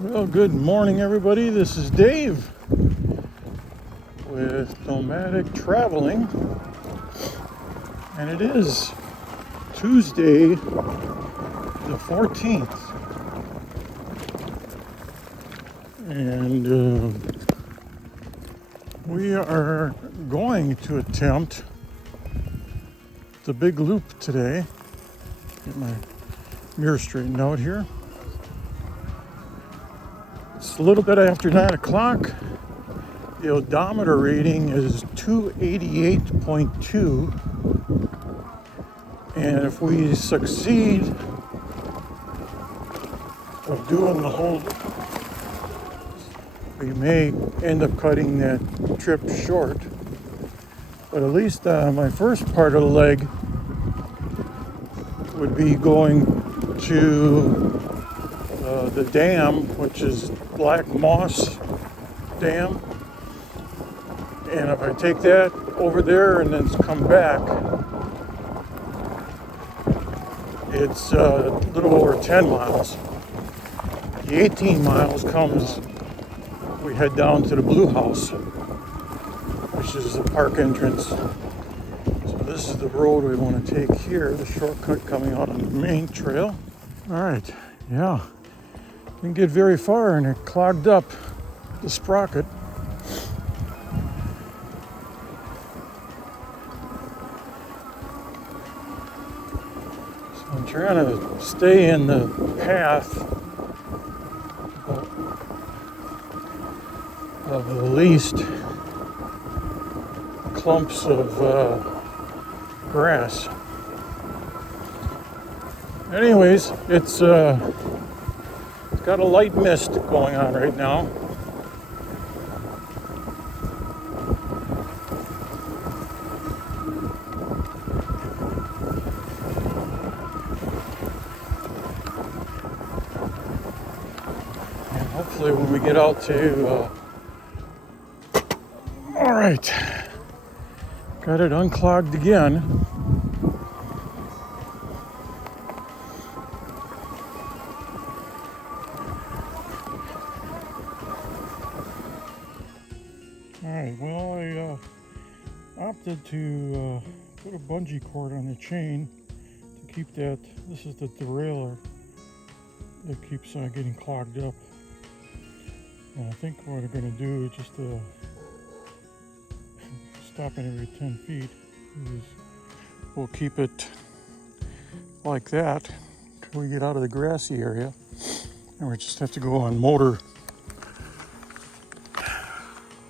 Well, good morning, everybody. This is Dave with Nomadic Traveling, and it is Tuesday, the 14th, and we are going to attempt the big loop today. Get my mirror straightened out here. It's a little bit after 9 o'clock. The odometer reading is 288.2. And if we succeed of doing the whole, we may end up cutting that trip short. But at least my first part of the leg would be going to the dam, which is Black Moss Dam. And if I take that over there and then come back, it's a little over 10 miles. The 18 miles comes, we head down to the Blue House, which is the park entrance. So this is the road we want to take here, the shortcut coming out on the main trail. All right, yeah. Didn't get very far and it clogged up the sprocket. So I'm trying to stay in the path of the least clumps of grass. Anyways, it's got a light mist going on right now. And hopefully when we get out to all right, got it unclogged again. Alright, well, I opted to put a bungee cord on the chain to keep that. This is the derailleur that keeps getting clogged up. And I think what I'm going to do is just stopping every 10 feet is we'll keep it like that until we get out of the grassy area. And we just have to go on motor,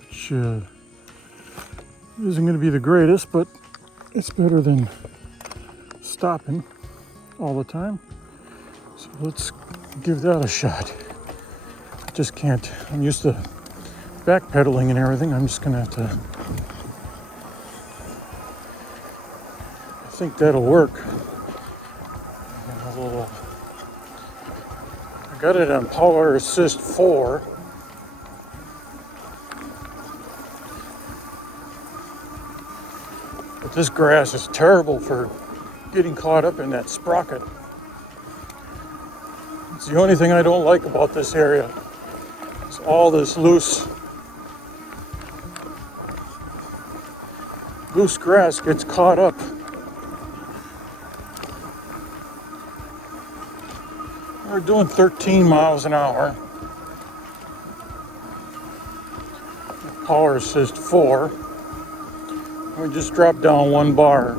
which isn't going to be the greatest, but it's better than stopping all the time. So let's give that a shot. I just can't, I'm used to backpedaling and everything. I'm just going to have to, I think that'll work. I got it on Power Assist 4. But this grass is terrible for getting caught up in that sprocket. It's the only thing I don't like about this area. It's all this loose grass gets caught up. We're doing 13 miles an hour. Power Assist 4. We just dropped down one bar.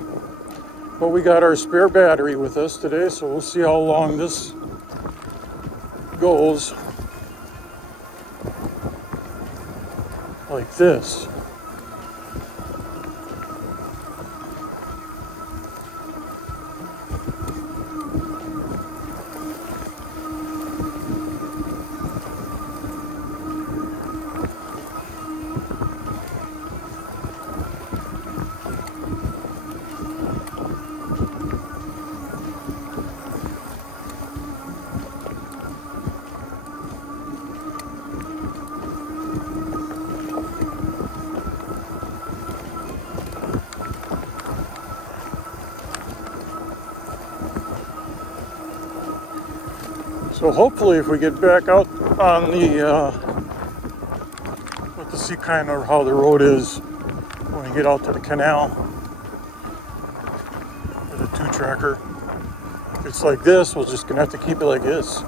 But we got our spare battery with us today, so we'll see how long this goes. Like this. So hopefully if we get back out on the, to see kind of how the road is when we get out to the canal with a 2-tracker. If it's like this, we're just gonna have to keep it like this.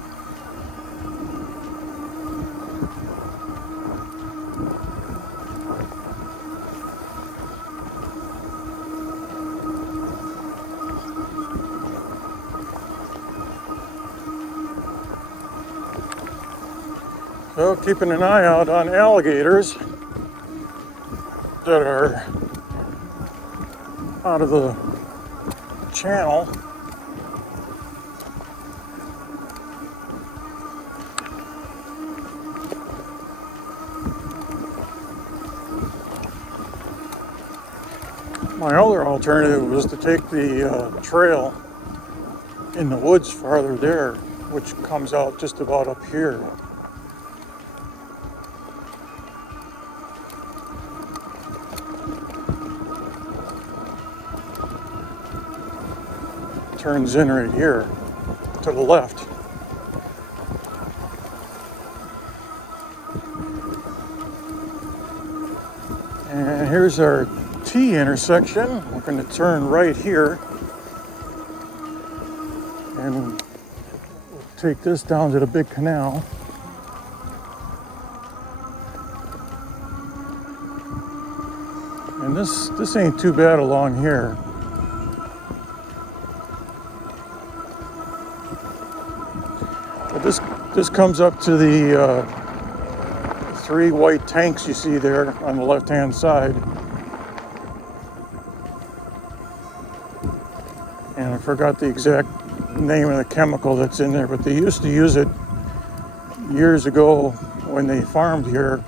So keeping an eye out on alligators that are out of the channel. My other alternative was to take the trail in the woods farther there, which comes out just about up here. Turns in right here to the left. And here's our T intersection. We're going to turn right here and we'll take this down to the big canal. And this ain't too bad along here. This comes up to the 3 white tanks you see there on the left-hand side. And I forgot the exact name of the chemical that's in there, but they used to use it years ago when they farmed here.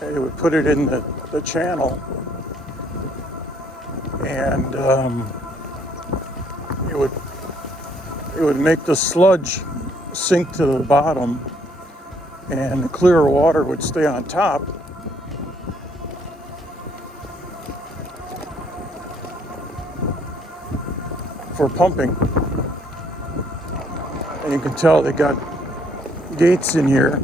They would put it in the channel, and it would make the sludge sink to the bottom, and the clear water would stay on top. For pumping. And you can tell they got gates in here.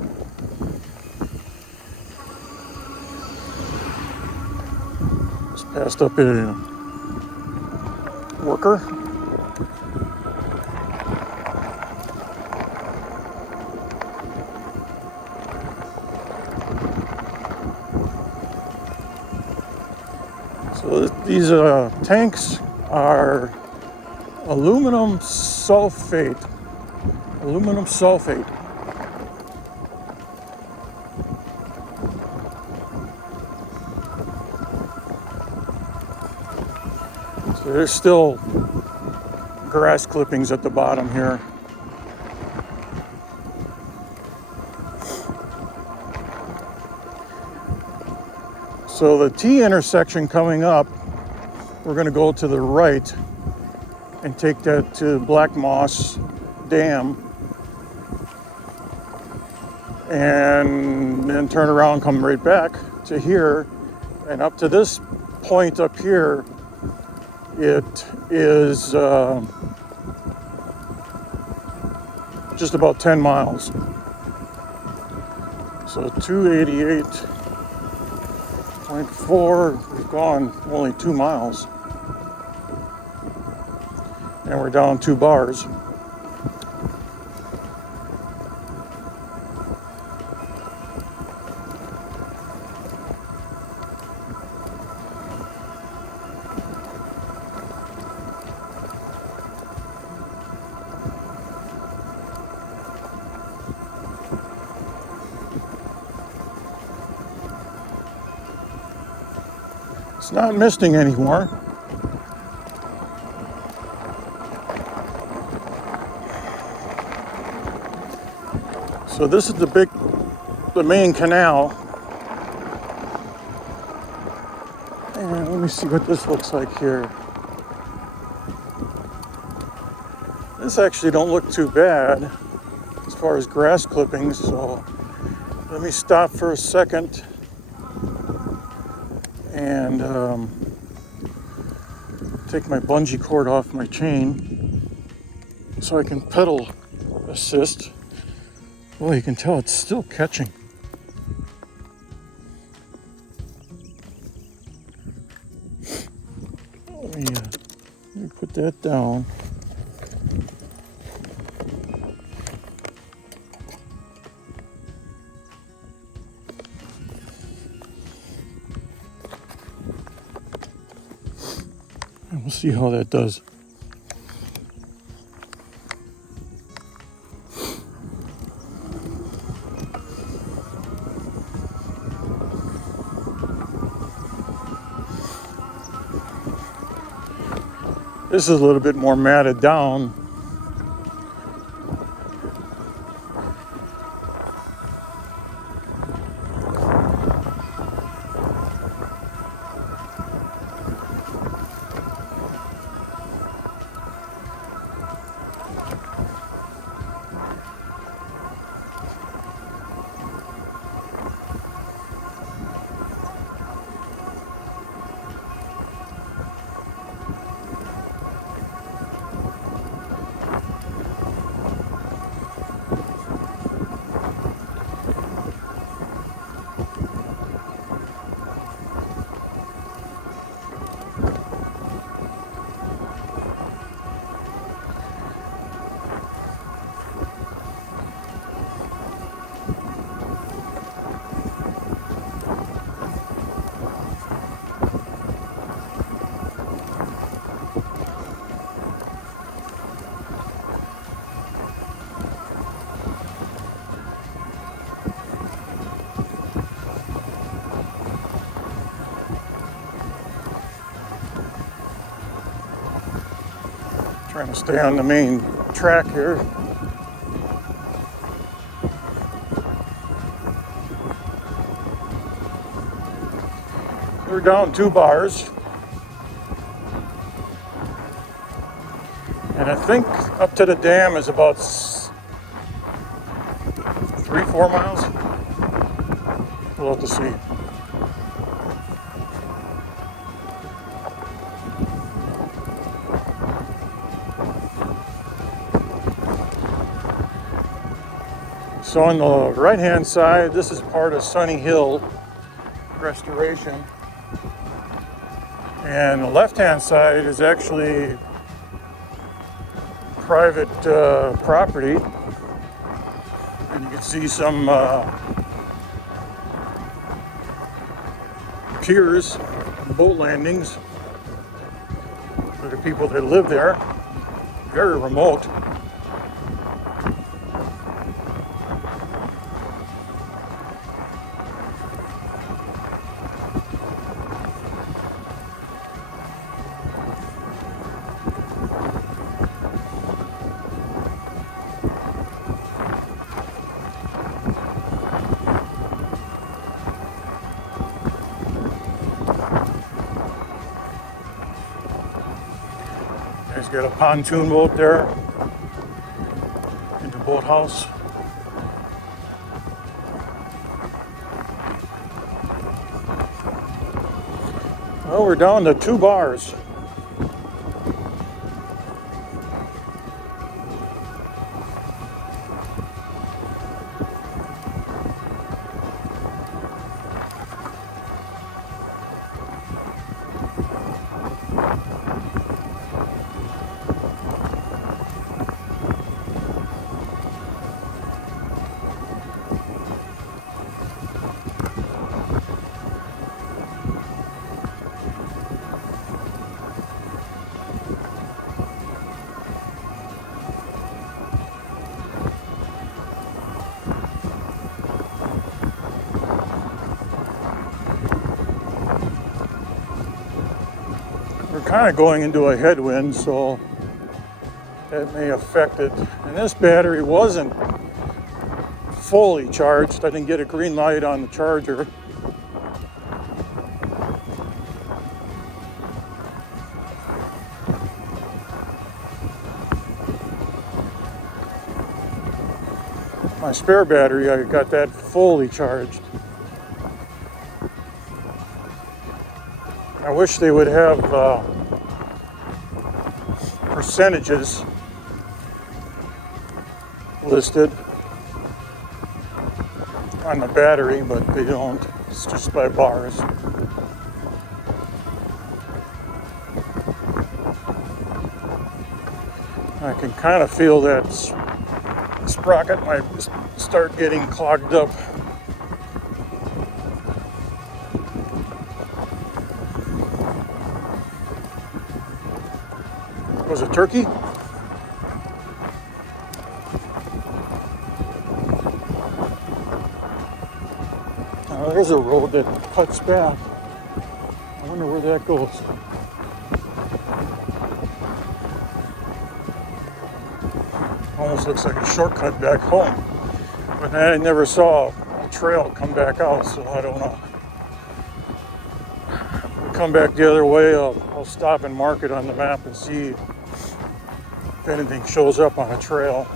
Just passed up a worker. So these tanks are aluminum sulfate. So there's still grass clippings at the bottom here. So the T intersection coming up, we're going to go to the right and take that to Black Moss Dam, and then turn around, come right back to here, and up to this point up here, it is just about 10 miles. So 288.4, we've gone only 2 miles. And we're down 2 bars. It's not misting anymore. So this is the main canal. And let me see what this looks like here. This actually don't look too bad as far as grass clippings, so let me stop for a second and take my bungee cord off my chain so I can pedal assist. Well, you can tell it's still catching. Let me put that down. And we'll see how that does. This is a little bit more matted down. Trying to stay on the main track here. We're down 2 bars. And I think up to the dam is about 3-4 miles. We'll have to see. So on the right-hand side, this is part of Sunnyhill restoration. And the left-hand side is actually private property. And you can see some piers, boat landings for the people that live there. Very remote. He's got a pontoon boat there in the boathouse. Well, we're down to 2 bars. We're kind of going into a headwind, so that may affect it. And this battery wasn't fully charged. I didn't get a green light on the charger. My spare battery, I got that fully charged. I wish they would have percentages listed on the battery, but they don't. It's just by bars. I can kind of feel that sprocket might start getting clogged up. Was it turkey? There's a road that cuts back. I wonder where that goes. Almost looks like a shortcut back home. But I never saw a trail come back out, so I don't know. Come back the other way, I'll stop and mark it on the map and see if anything shows up on a trail.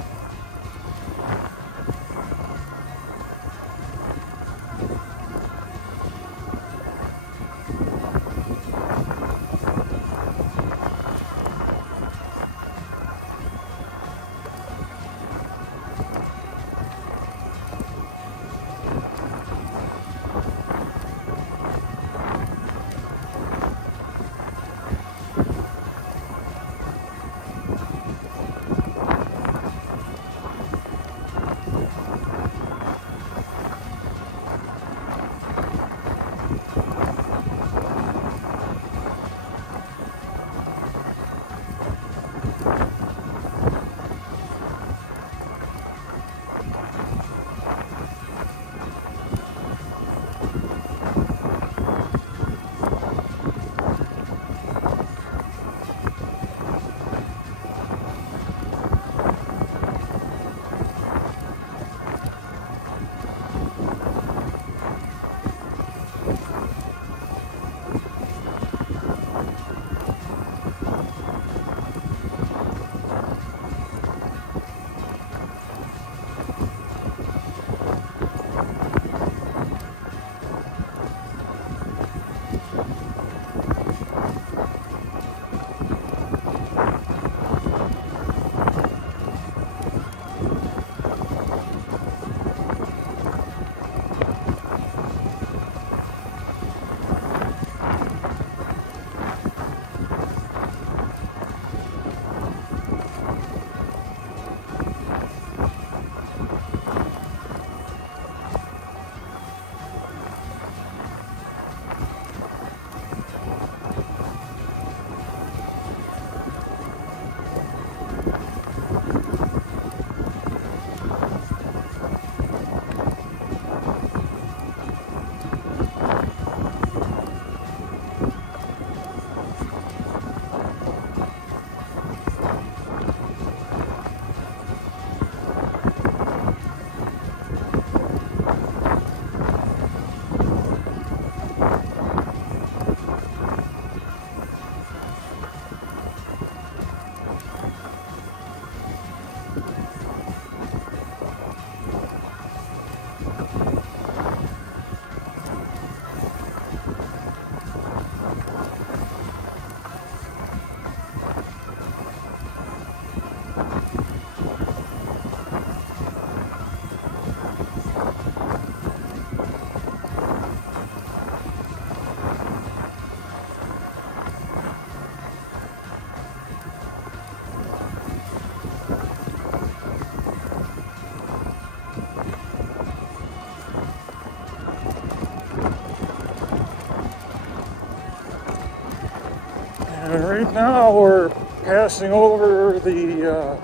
And right now we're passing over the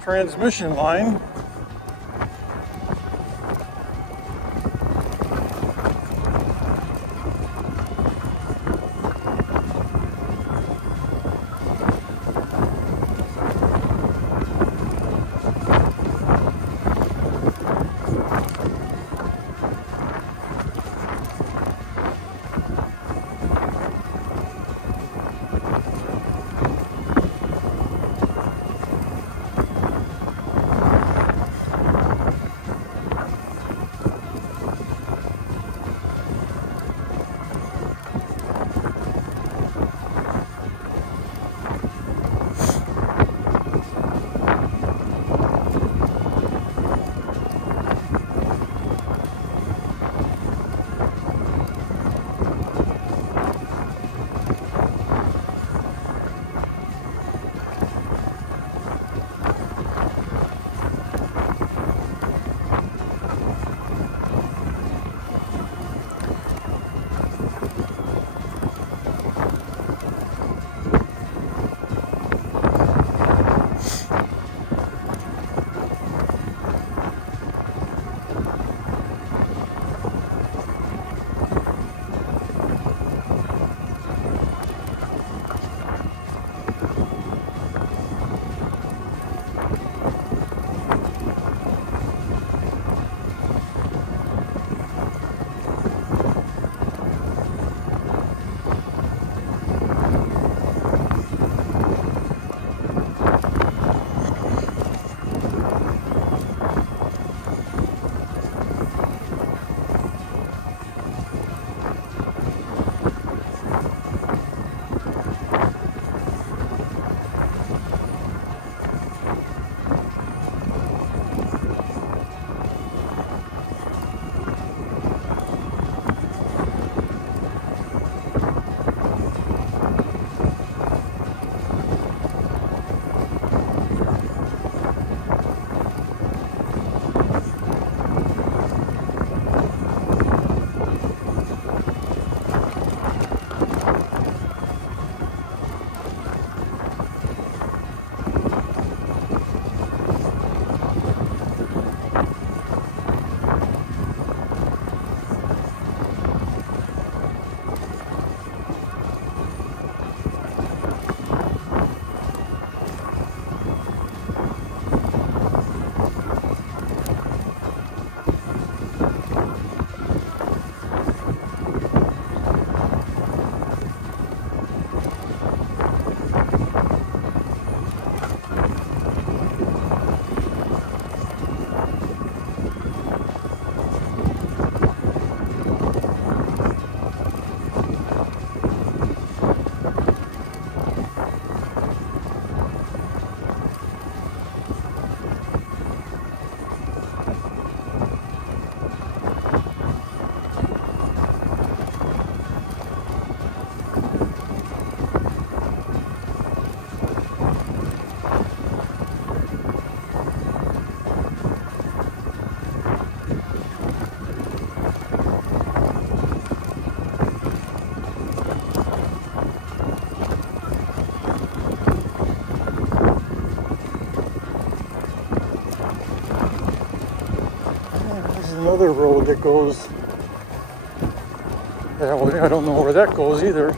transmission line. other road that goes that way. I don't know where that goes either.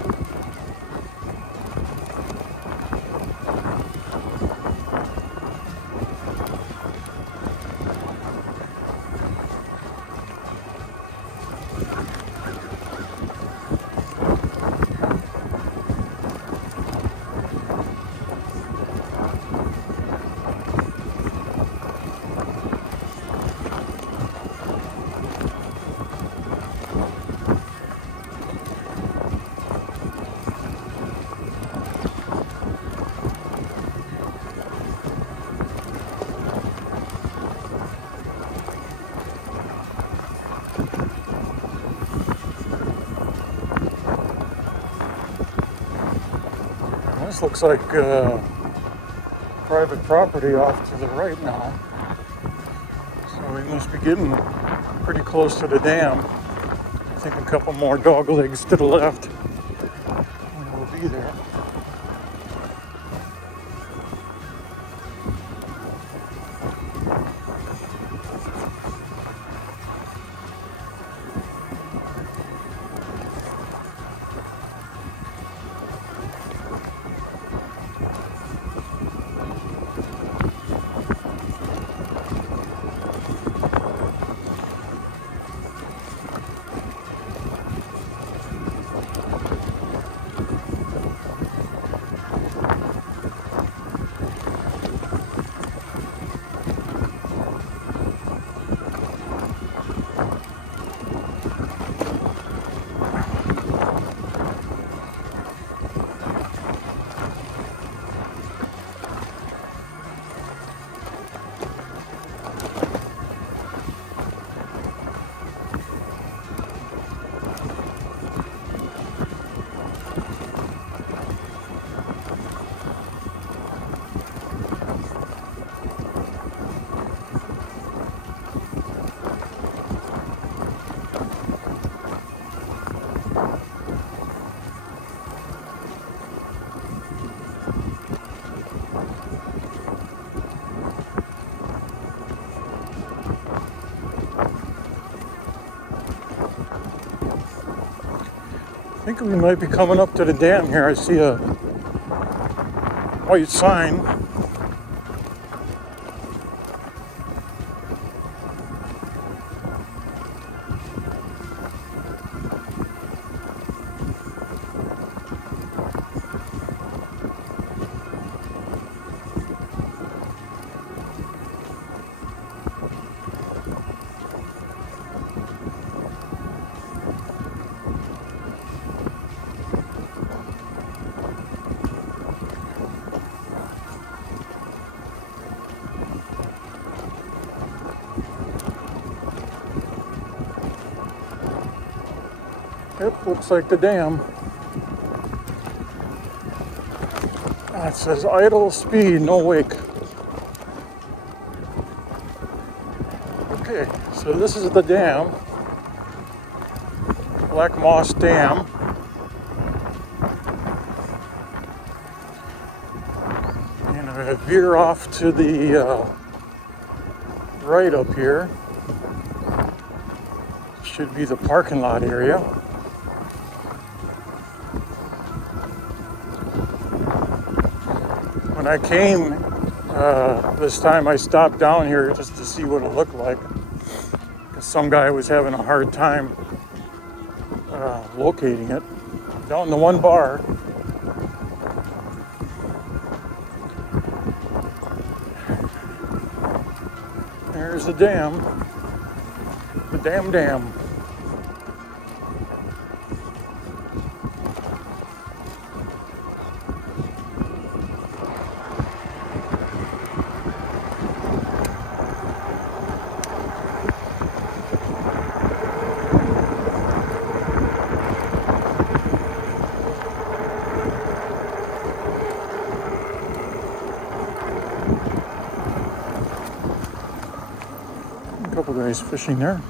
This looks like private property off to the right now. So we must be getting pretty close to the dam. I think a couple more dog legs to the left and we'll be there. I think we might be coming up to the dam here. I see a white sign. Yep, looks like the dam. It says idle speed, no wake. Okay, so this is the dam. Black Moss Dam. And I veer off to the right up here. Should be the parking lot area. When I came this time, I stopped down here just to see what it looked like, because some guy was having a hard time locating it. Down to one bar. There's the dam. The dam. A couple guys fishing there.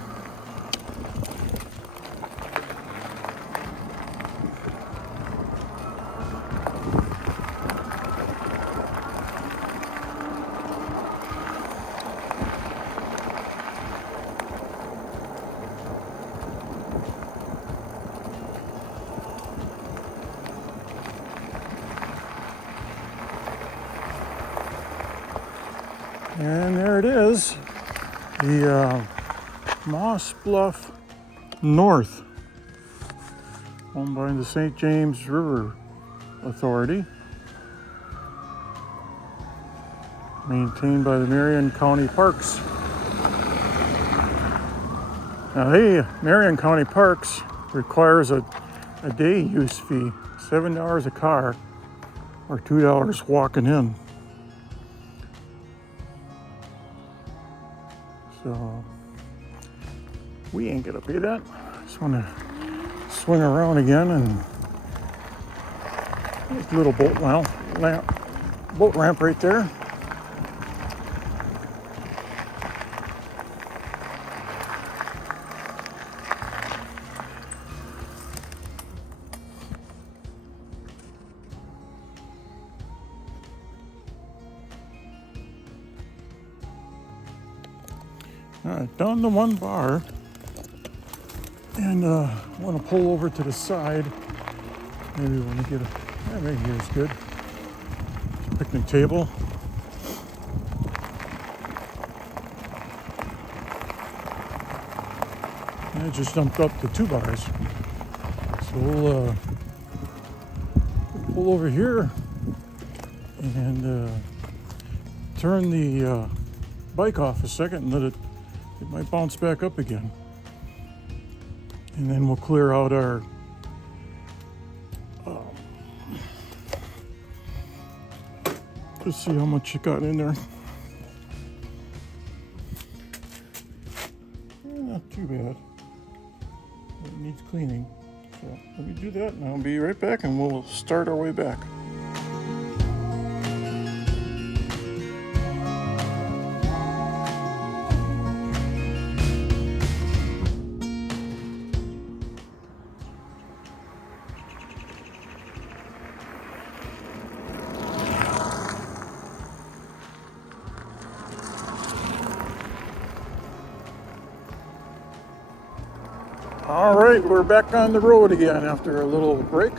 And there it is, the Moss Bluff North, owned by the St. James River Authority, maintained by the Marion County Parks. Now, Marion County Parks requires a day use fee, $7 a car, or $2 walking in. So we ain't gonna pay that. Just want to swing around again, and there's a little boat ramp right there. All right, down to one bar, and I want to pull over to the side. Maybe we want to get maybe here's good. Picnic table. And I just dumped up to 2 bars. So we'll pull over here and turn the bike off a second and let it might bounce back up again. And then we'll clear out our let's see how much it got in there. Not too bad. It needs cleaning. So let me do that and I'll be right back and we'll start our way back. All right, we're back on the road again after a little break.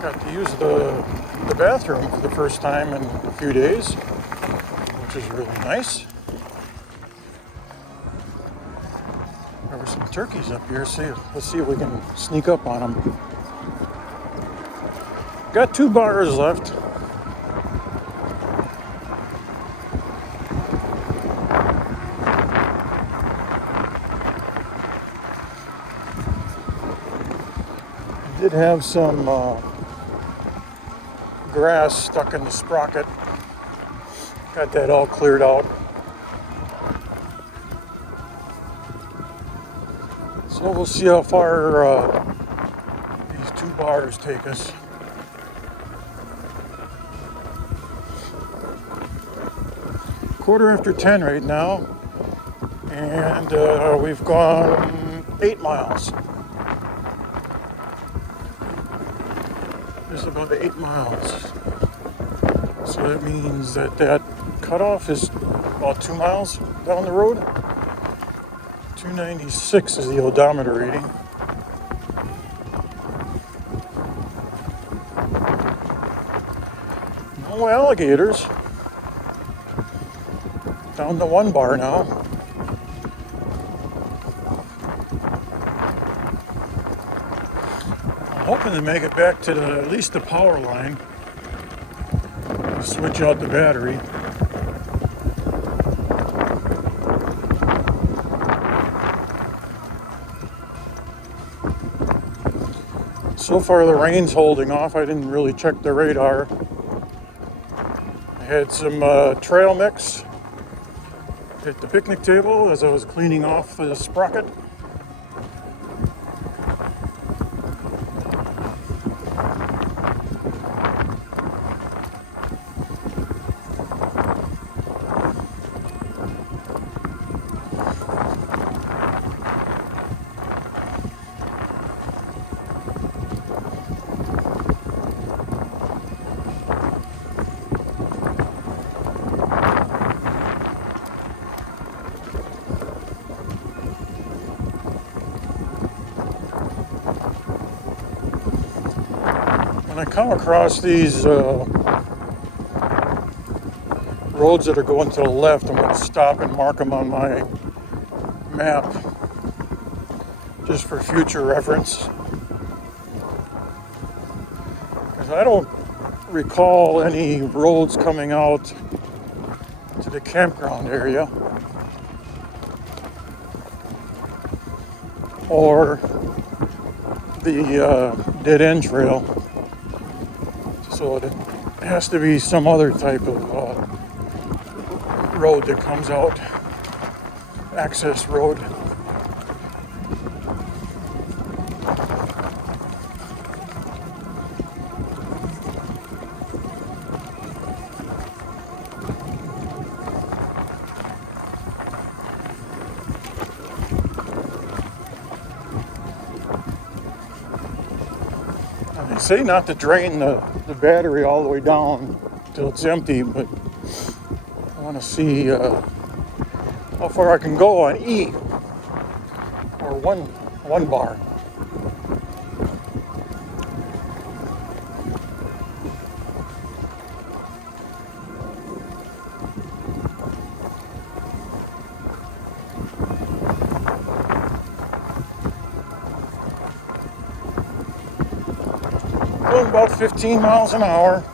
Got to use the bathroom for the first time in a few days, which is really nice. There were some turkeys up here. Let's see if we can sneak up on them. Got 2 bars left. Did have some grass stuck in the sprocket. Got that all cleared out. So we'll see how far these 2 bars take us. Quarter after 10 right now, and we've gone 8 miles. There's about 8 miles. So that means that cutoff is about 2 miles down the road. 296 is the odometer reading. No alligators. Down to 1 bar now. Hoping to make it back to at least the power line. Switch out the battery. So far the rain's holding off. I didn't really check the radar. I had some trail mix at the picnic table as I was cleaning off the sprocket. When I come across these roads that are going to the left, I'm going to stop and mark them on my map just for future reference. Because I don't recall any roads coming out to the campground area or the dead end trail. So it has to be some other type of road that comes out, access road. And they say not to drain the battery all the way down till it's empty, but I want to see how far I can go on E, or one bar. Going about 15 miles an hour.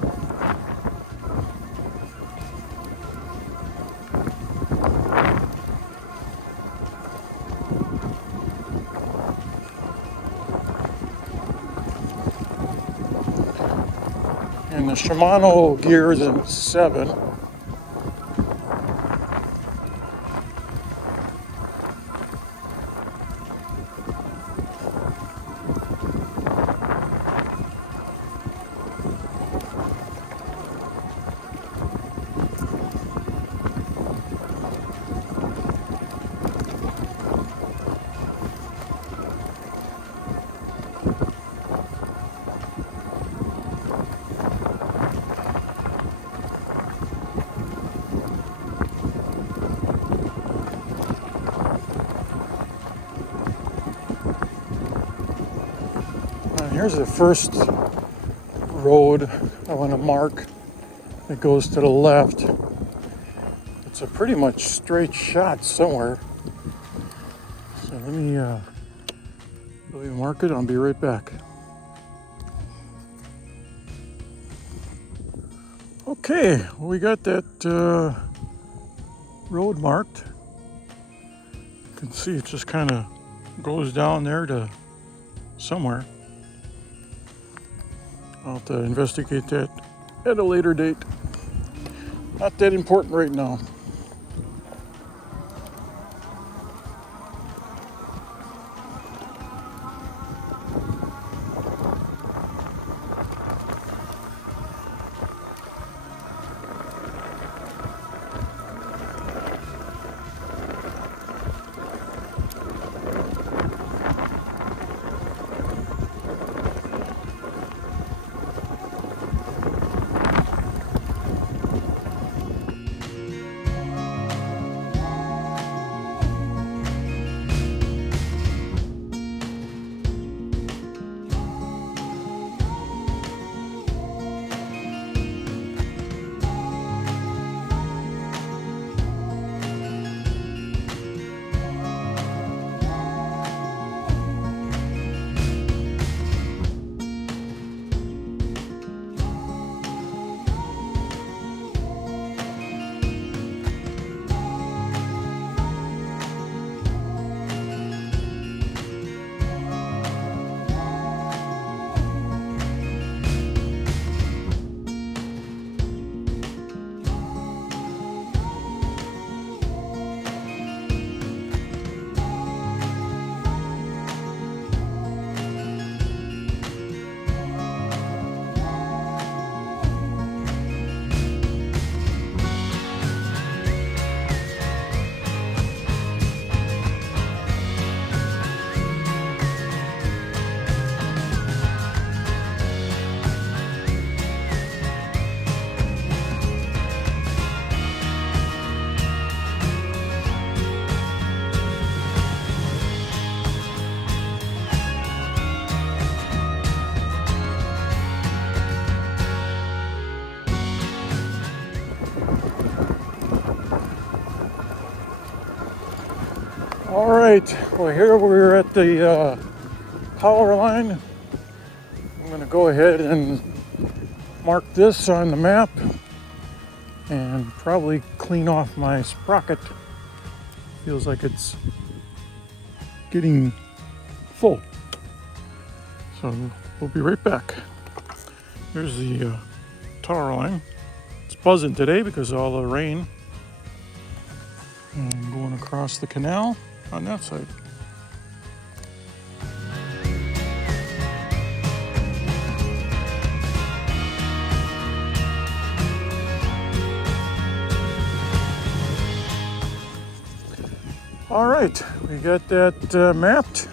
And the Shimano gear is in 7. Here's the first road I want to mark that goes to the left. It's a pretty much straight shot somewhere. So let me mark it. I'll be right back. Okay, we got that road marked. You can see it just kind of goes down there to somewhere. I'll have to investigate that at a later date. Not that important right now. right, well here we're at the power line. I'm going to go ahead and mark this on the map and probably clean off my sprocket. Feels like it's getting full. So we'll be right back. Here's the tower line. It's buzzing today because of all the rain. And going across the canal on that side. All right, we got that mapped,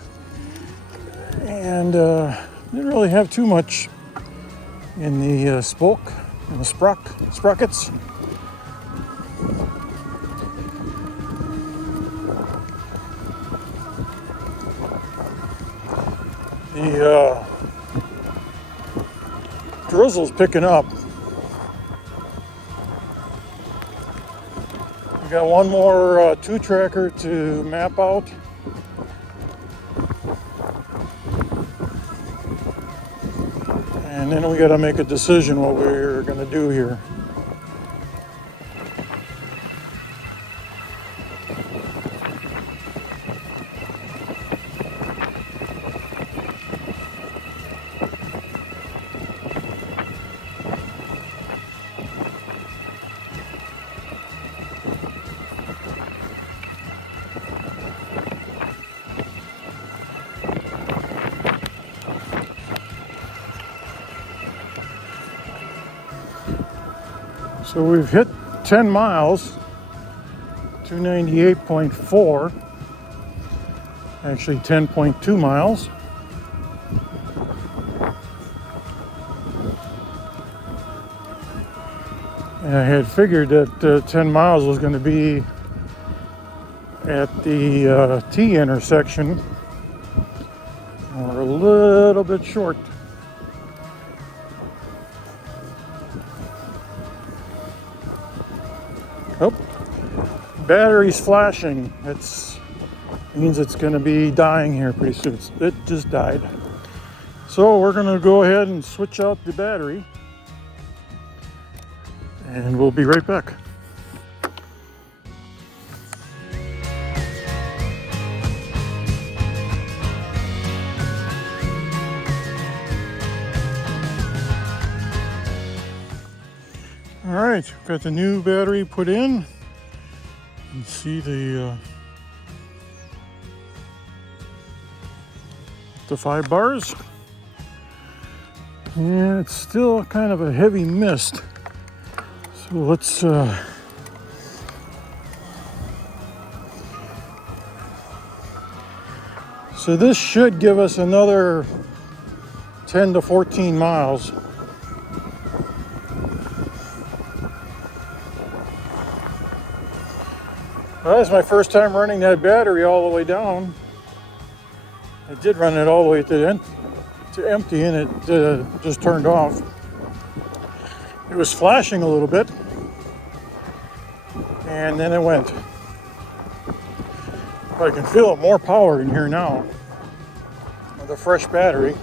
and didn't really have too much in the spoke and the sprockets. The drizzle's picking up. We got one more two-tracker to map out. And then we got to make a decision what we're going to do here. So we've hit 10 miles, 298.4, actually 10.2 miles. And I had figured that 10 miles was going to be at the T intersection. We're a little bit short. Oh, battery's flashing. It means it's going to be dying here pretty soon. It just died. So we're going to go ahead and switch out the battery. And we'll be right back. All right, got the new battery put in. You can see the 5 bars. And it's still kind of a heavy mist. So let's so this should give us another 10 to 14 miles. Well, that's my first time running that battery all the way down. I did run it all the way to empty, and it just turned off. It was flashing a little bit, and then it went. But I can feel more power in here now with a fresh battery.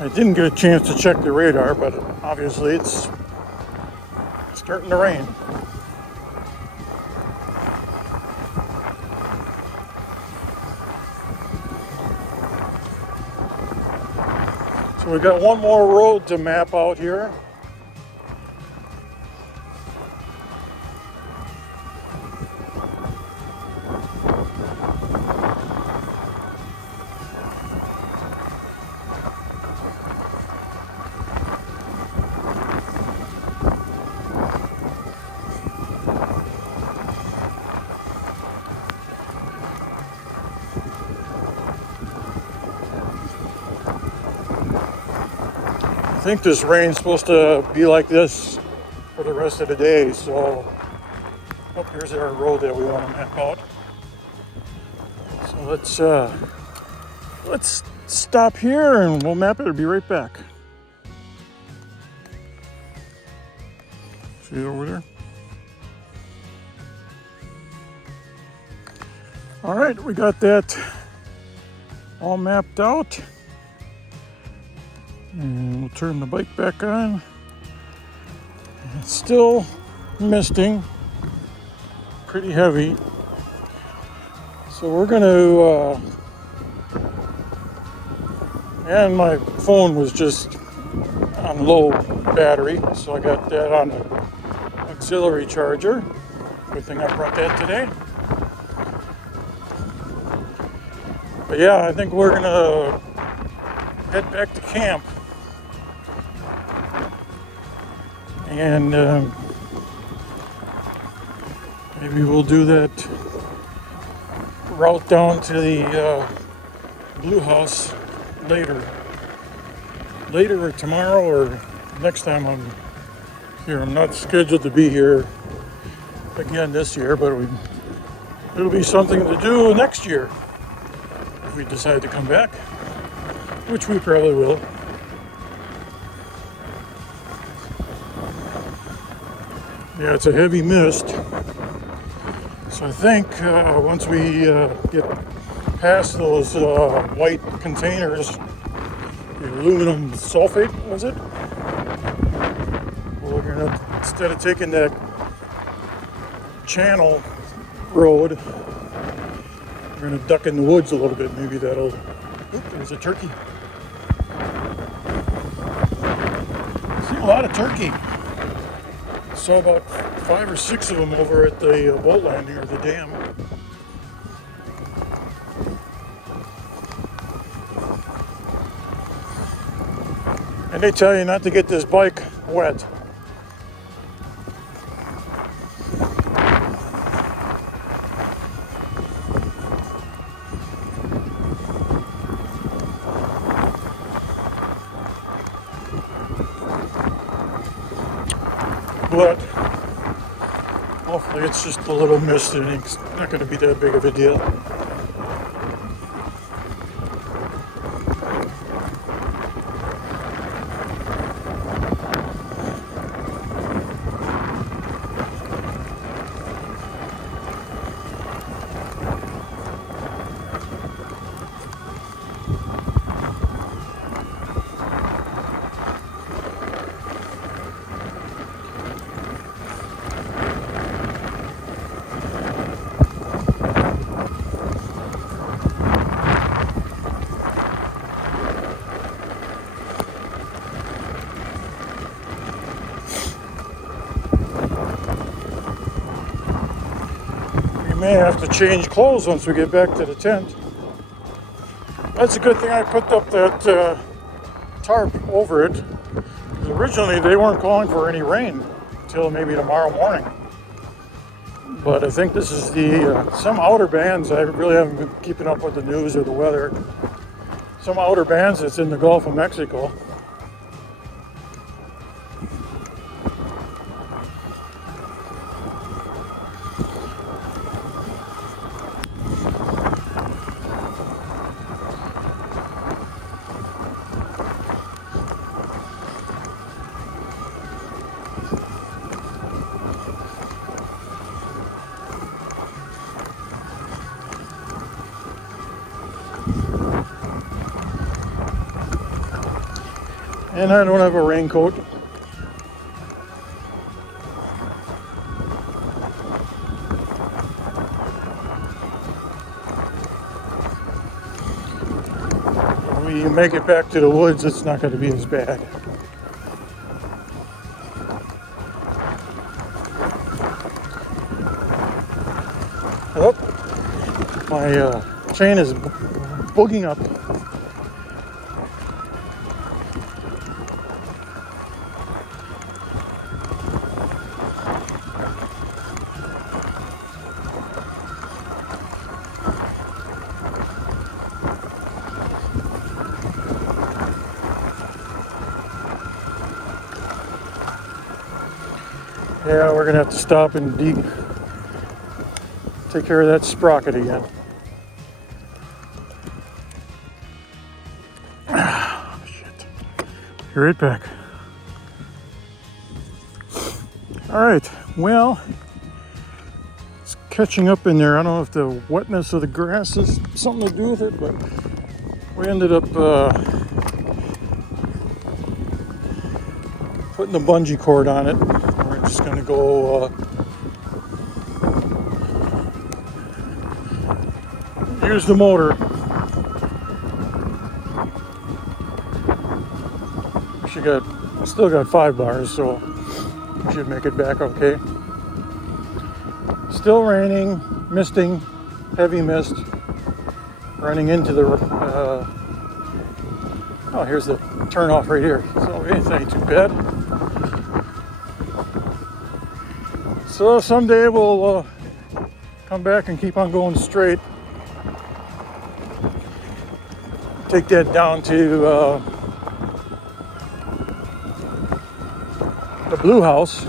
I didn't get a chance to check the radar, but obviously it's starting to rain. So we got one more road to map out here. I think this rain's supposed to be like this for the rest of the day, so here's our road that we want to map out. So let's stop here and we'll map it. I'll be right back. See it over there? All right, we got that all mapped out. And we'll turn the bike back on. It's still misting, pretty heavy. So we're gonna, and my phone was just on low battery, so I got that on the auxiliary charger. Good thing I brought that today. But yeah, I think we're gonna head back to camp. And maybe we'll do that route down to the Blue House later or tomorrow or next time I'm here. I'm not scheduled to be here again this year, but it'll be something to do next year if we decide to come back, which we probably will. Yeah, it's a heavy mist. So I think once we get past those white containers, the aluminum sulfate, was it? We're gonna, instead of taking that channel road, we're gonna duck in the woods a little bit. Maybe that'll, oop, there's a turkey. I see a lot of turkey. Saw about 5 or 6 of them over at the boat landing or the dam. And they tell you not to get this bike wet. But hopefully it's just a little mist and it's not going to be that big of a deal. May have to change clothes once we get back to the tent. That's a good thing I put up that tarp over it. Because originally they weren't calling for any rain until maybe tomorrow morning. But I think this is the some outer bands. I really haven't been keeping up with the news or the weather. Some outer bands that's in the Gulf of Mexico. And I don't have a raincoat. When you make it back to the woods, it's not going to be as bad. Oh, my chain is booging up. Yeah, we're gonna have to stop and take care of that sprocket again. Be right back. All right, well, it's catching up in there. I don't know if the wetness of the grass has something to do with it, but we ended up putting the bungee cord on it. We're just gonna go use the motor. Still got 5 bars, so we should make it back okay. Still raining, misting, heavy mist, running into the, oh, here's the turnoff right here. So it ain't too bad. So someday we'll come back and keep on going straight. Take that down to the Blue House.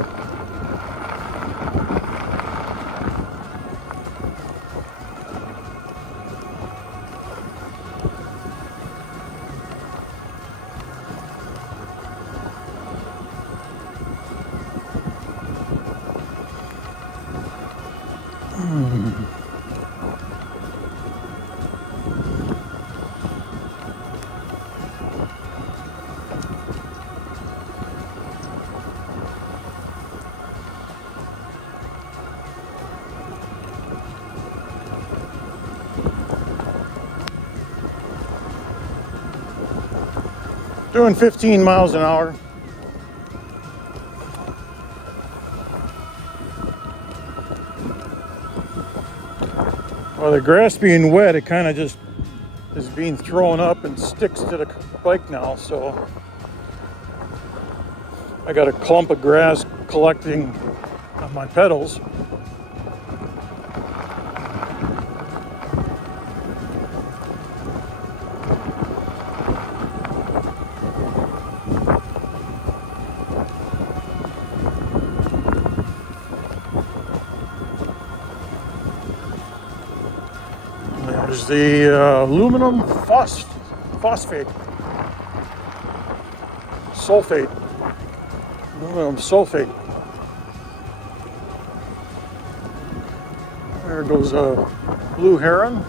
Doing 15 miles an hour. Well, the grass being wet, it kind of just is being thrown up and sticks to the bike now, so I got a clump of grass collecting on my pedals. There's the aluminum phosphate, sulfate, aluminum sulfate. There goes a blue heron.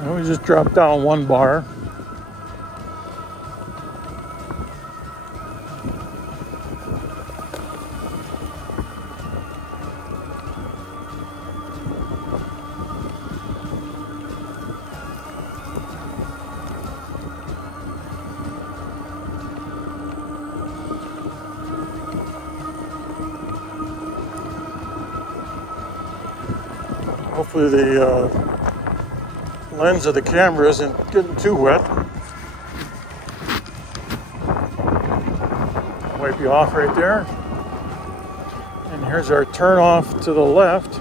And we just dropped down 1 bar. Hopefully the lens of the camera isn't getting too wet. Wipe you off right there. And here's our turn off to the left.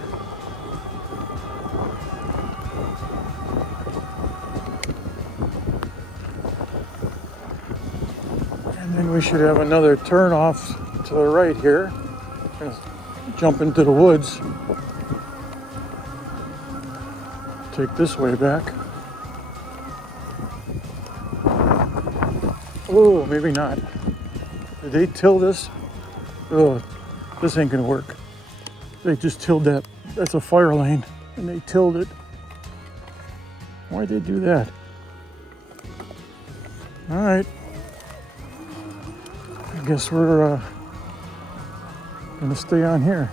And then we should have another turn off to the right here. Gonna jump into the woods. Take this way back. Oh, maybe not. Did they till this? Oh, this ain't gonna work. They just tilled that. That's a fire lane, and they tilled it. Why'd they do that? All right. I guess we're gonna stay on here.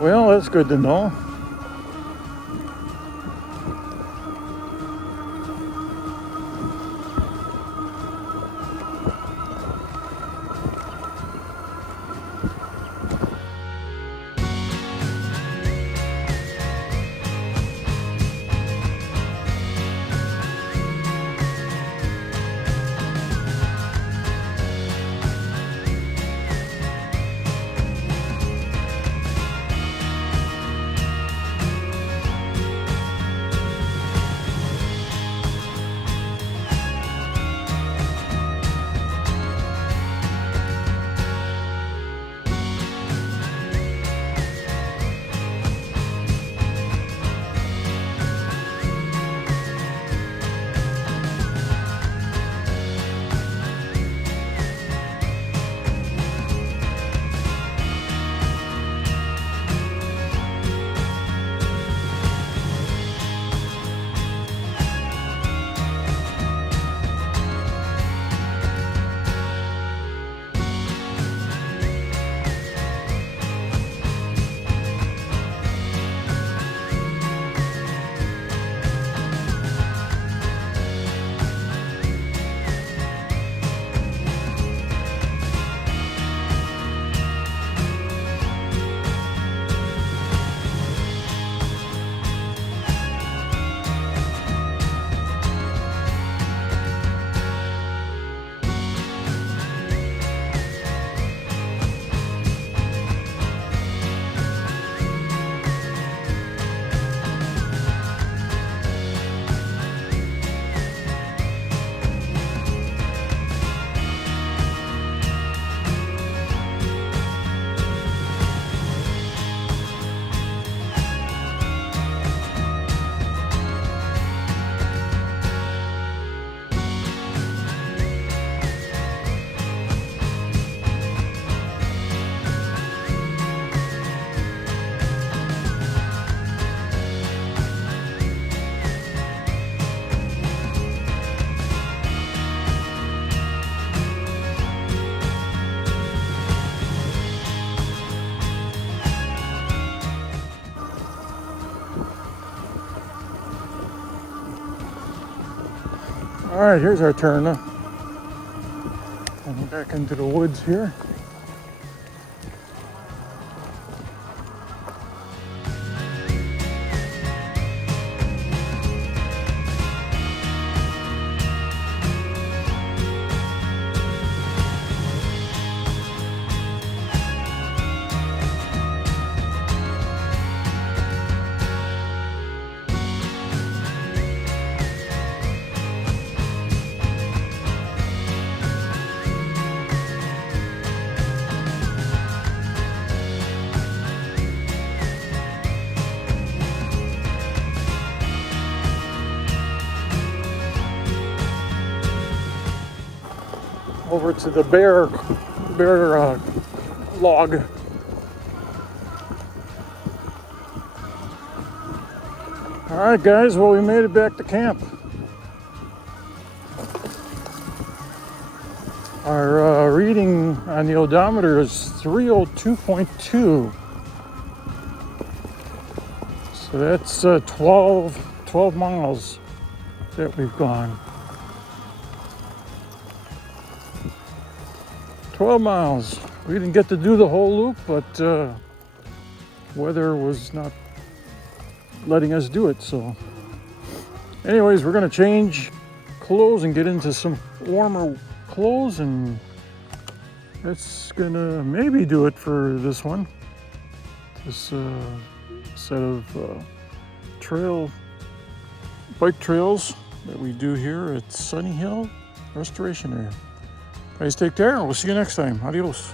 Well, that's good to know. All right, here's our turn. And back into the woods here. Over to the bear log. All right, guys. Well, we made it back to camp. Our reading on the odometer is 302.2. So that's 12 miles that we've gone. 12 miles. We didn't get to do the whole loop, but weather was not letting us do it. So anyways, we're gonna change clothes and get into some warmer clothes, and that's gonna maybe do it for this one. This set of bike trails that we do here at Sunnyhill Restoration Area. Guys, take care. We'll see you next time. Adios.